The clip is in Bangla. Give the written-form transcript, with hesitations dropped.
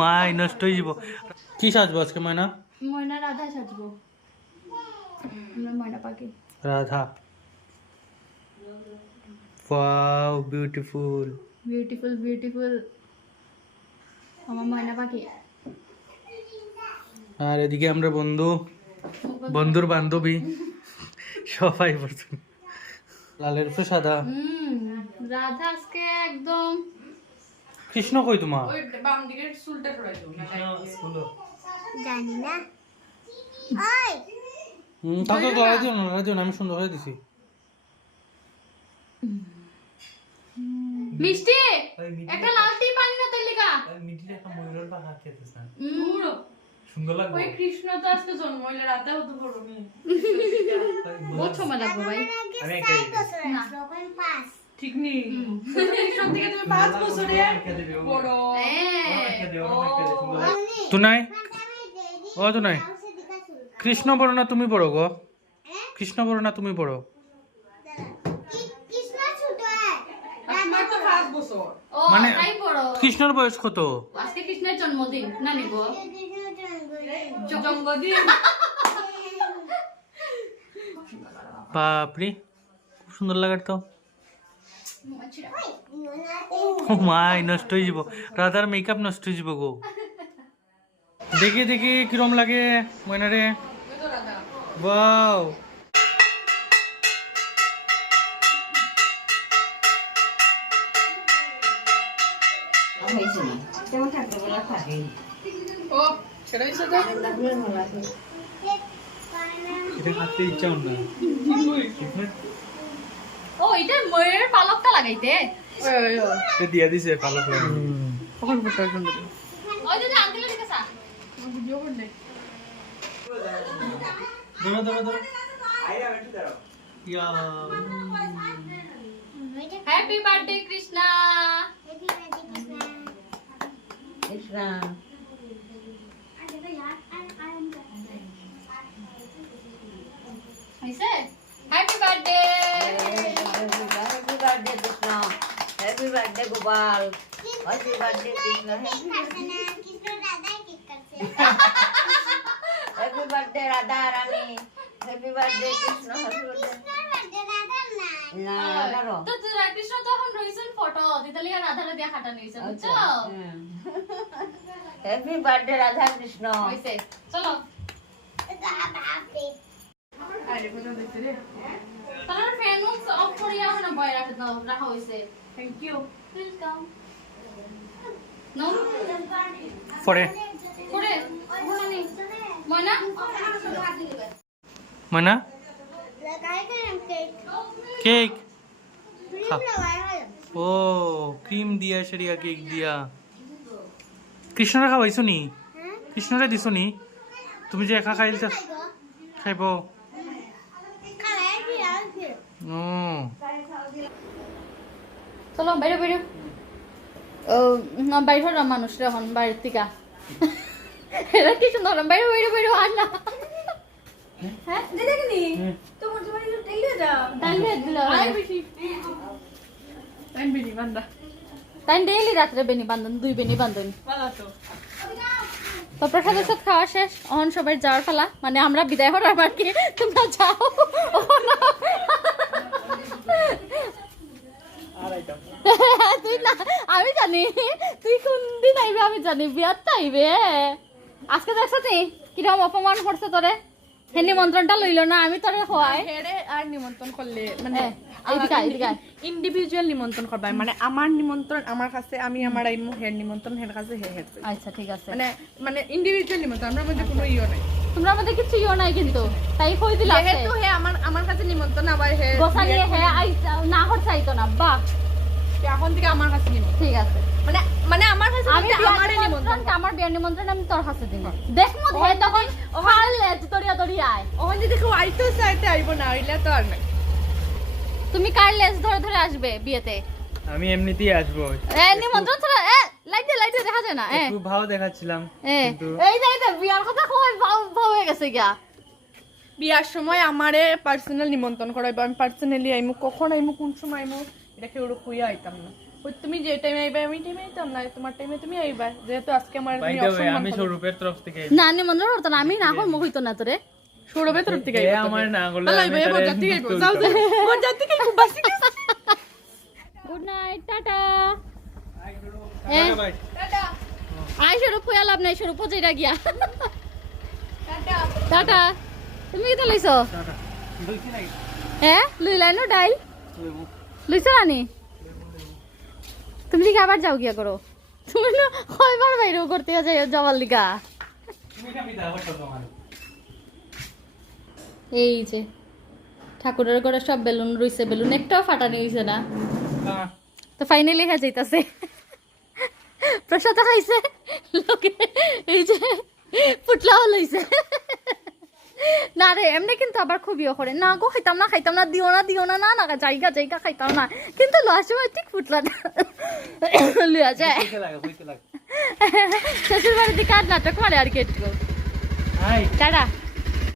মাই নষ্ট হয়ে যাব। কি সাজবো আজকে ময়না? ময়না রাধা সাজবো। আমরা ময়না পাখি Radha. Wow beautiful beautiful beautiful আমার ময়না পাখি। আর এদিকে আমরা বন্ধুর বান্ধবী সবাই বলছেন লালের উপরে সাদা। রাধা আজকে একদম। কৃষ্ণ কই তোমার? ওই বাম দিকের চুলটা সরাই দাও। জানি না। তাকে গলা দিও না, গলা দিও না, আমি সুন্দর করে দিছি। মিষ্টি একটা লাল টি পানি না তেল লিগা। মিটির একটা ময়ূরের পাখা খেতেছ না? পুরো সুন্দর লাগবে। ওই কৃষ্ণ তো আজকে জন্ম হইলে রাতে হতো বড় মেয়ে। বহুত সময় লাগবে ভাই। আমি একাই না ঠিক নেই কৃষ্ণ থেকে তুমি 5 বছরে বড়। তো নাই ও তো নাই। কৃষ্ণ বড় না তুমি বড় গো? কৃষ্ণ বড় না তুমি বড়? আমার তো 5 বছর। ও মানে তাই বড়। কৃষ্ণর বয়স কত? আজকে কৃষ্ণের জন্মদিন না নিব। জন্মদিন বাপরে খুব সুন্দর লাগার তো। ও মাই নষ্ট হয়ে যাব। রাধার মেকআপ নষ্ট হয়ে যাব গো। দেখি দেখি কিরম লাগে ময়নারে। ওই তো রাধা। ওয়াও ও সেটা হইছে তো এটা খাতে ইচ্ছা হল না। ও এটা ময়ূরের পালকটা লাগাইতে। ওই এটা দিয়া দিছে পালক লাগে। কখন ফটো সুন্দর ওই যে আঙ্কেল দিতেছা। ভিডিও করলে ধরো ধরো ধরো। ইয়া হ্যাপি বার্থডে কৃষ্ণা। হইছে happy birthday. Happy birthday Krishna. Happy birthday Gopal. Happy birthday Krishna. Happy birthday Radha Rani. Happy birthday Krishna. Happy birthday. না রাধারও তো কৃষ্ণ তখন রইছেন ফটো দিতে লিগা রাধারে দিয়া খাটা নিয়েছে বুঝছো। Happy birthday Radha Krishna. হইছে চলো আরে ফটো দেখতে রে। তাহলে ফ্যান অফ করিয়া না বয় রাখা হইছে। Thank you. ওয়েলকাম নো পরে করে ময়না ময়না কেক ও ক্রিম দিয়া সেরিয়া কেক দিয়া। কৃষ্ণরা খাওয়াইছো নি? কৃষ্ণরা দিছো নি? তুমি যে একা খাইলছ খাইব। ও চলো বাইরে বাইরে। ও না বাইরে হল মানুষরা এখন বাড়ির থেকে এরা কি সুন্দর বাইরে বাইরে বাইরে আর না। হ্যাঁ দেখনি তোমার তোমার একটু টেলে দাও। তাইলে দিল টাইম বিনি বান্দা তাই ডেইলি রাত্রে বেনি বান্ধন 2 বেনি বান্ধন। ভালো তো তো প্রসাদের সাথে খাওয়া শেষ অহন সবাই যাওয়ার ফেলা মানে আমরা বিদায় হওয়ার আর কি তোমরা যাও। তুই না আমি জানি তুই কোন দিন আইবে আমি জানি বিয়ার তো আইবে। আজকে দেখছ তুই কিরকম অপমান করছে তোরে। হে নিমন্ত্রণটা লইল না আমি তোরে হওয়াই হেরে আর নিমন্ত্রণ করলে মানে এইদিকে ইন্ডিভিজুয়াল নিমন্ত্রণ করবা মানে আমার নিমন্ত্রণ আমার কাছে আমি আমার আইমু হের নিমন্ত্রণ হের কাছে হে হের আচ্ছা ঠিক আছে মানে মানে ইন্ডিভিজুয়াল নিমন্ত্রণ আমরা মধ্যে কোনো ইও নাই। তোমরা আমাদের কিছু ইও নাই কিন্তু তাই কই দিলা যেহেতু হে আমার কাছে নিমন্ত্রণ আবার হে গোসা নিয়ে হে না হর চাইতো না বাহ এখন থেকে আমার কাছে নিমন্ত্রণ ঠিক আছে মানে মানে আমার কাছে আমি আমারই নিমন্ত্রণ আমার বিয়ার নিমন্ত্রণ আমি তোর কাছে দিব দেখ মত হে তখন খালে তোরিয়া তোরিয়া আয়। ওখান যদি কেউ আইতে চাইতে আইব না আইলে তো আর নাই। তুমি কার লেজ ধরে ধরে আসবে বিয়েতে? আমি এমনিতেই আসবো। নিমন্ত্রণ ছাড়া লাইটে দেখা যায় না। একটু ভাও দেখাচ্ছিলাম কিন্তু এই যে বিয়ার কথা কই ভাও হয়ে গেছে গিয়া। বিয়ার সময় আমারে পার্সোনাল নিমন্ত্রণ করাইবো আমি পার্সোনালি আইমু কখন আইমু কোন সময় আইমু এটা কেউ কইয়া আইতাম না। ওই তুমি যে টাইমে আইবা আমি টাইমে আইতাম না, তোমার টাইমে তুমি আইবা, যেহেতু আজকে আমার বাই তুমি দ্য ওয়ে, অসম্মান আমি করলে। স্বরূপের তরফ থেকে না নিমন্ত্রণ করতো না, আমি না করবো হইতো না তোরে। সৌরভের তরফ থেকে এ আইবা আমার না করলে আল্লাহ আমি ভাই তারে বরযাত্রী আইবো, মুক্ত যাও দিতাম। যাও বরযাত্রী আইবো, বাসি good night, tata. Tata, bye. আই স্বরূপ হইয়া লাভ নাই, স্বরূপ যেটা গিয়া। টাটা। তুমি কি তো লইছো? টাটা। লইছি নাকি? হ্যাঁ লুই লাইনো ডাইল লইবো। লইছো রানি? তুমি লিখে আবার যাও গিয়া করো, তুমি না কয়বার বাইরেও করতে যাই জবাল লিগা। তুমি খাবি দাও তো তোমার। এই যে ঠাকুরের ঘরে সব বেলুন রইছে, বেলুন একটাও ফাটানি হইছে না। হ্যাঁ। তো ফাইনালি হয়ে যাইতাছে, প্রসাদ খাইছে লোকে, এই যে পুটলাও লইছে। না রে এমনি কিন্তু আবার খুবই করে না গো, খাইতাম না খাইতাম না, দিও না দিও না, না না জায়গা জায়গা খাইতাম না, কিন্তু লওয়ার সময় ঠিক ফুটলা লইয়া যায়। কইতে লাগে। শ্বশুর বাড়িতে কার নাটক মারে আর কি একটু। হাই। টাটা।